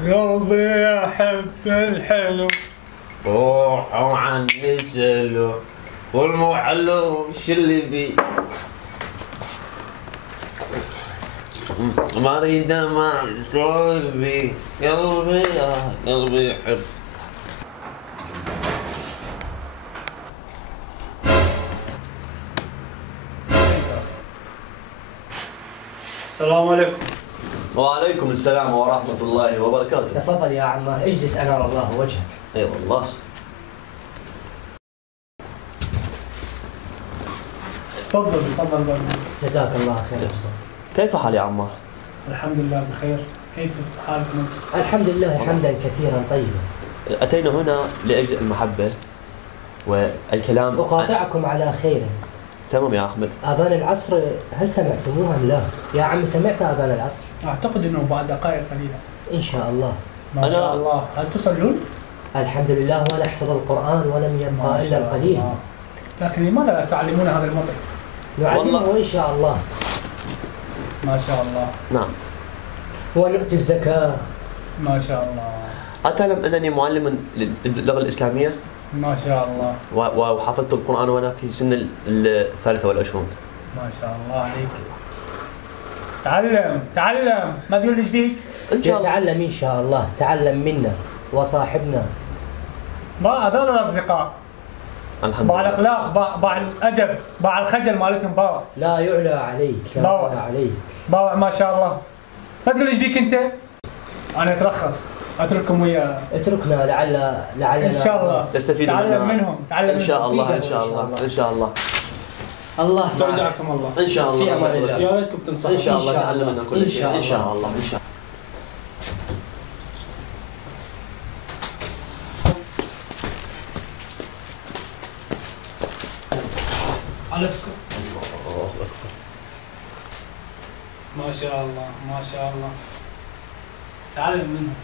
قلبي يحب الحلو روحوا عني سلو والمو حلو وش اللي بي ما اريد ما قلبي قلبي قلبي يحب. السلام عليكم. وعليكم السلام ورحمة الله وبركاته. تفضل يا عماه، اجلس انار الله وجهك. اي والله. تفضل تفضل. جزاك الله خير الجزاء. كيف حال يا عمار؟ الحمد لله بخير، كيف حالكم؟ الحمد لله حمدا كثيرا طيبا. أتينا هنا لأجل المحبة والكلام. أقاطعكم على خير. تمام يا أحمد. آذان العصر هل سمعتموها أم لا؟ يا عمي سمعت آذان العصر؟ أعتقد أنه بعد دقائق قليلة. إن شاء الله. ما شاء الله. هل تصلون؟ الحمد لله ونحفظ القرآن ولم يبقى إلا القليل. الله. لكن لماذا لا تعلمون هذا الموضوع؟ نعلمه إن شاء الله. ما شاء الله. نعم. ونؤتي الزكاة. ما شاء الله. أتعلم أنني معلم للغة الإسلامية؟ ما شاء الله. وحفظت القرآن وأنا في سن الثالثة والعشرون. ما شاء الله عليك. تعلم تعلم، ما تقول لي ايش بيك؟ إن شاء الله. تعلم إن شاء الله، تعلم منا وصاحبنا. ما هذول الأصدقاء. الحمد باع لله. الأخلاق، باع الأدب، باع الخجل مالتهم باع. لا يعلى عليك، لا باوع. يعلى عليك. باوع ما شاء الله. ما تقول ايش بيك أنت؟ أنا أترخص، أترككم وياه. اتركنا لعلنا إن شاء الله. تستفيد تعلم منهم، تعلم إن شاء منهم. الله إن شاء الله إن شاء الله. الله استودعكم الله. إن شاء الله. في أمان الله. يا ريتكم تنصحوا. إن شاء الله تعلمنا كل شيء. إن إن شاء شاء الله إن شاء الله. ألفكم. ما شاء الله ما شاء الله. تعلم منهم.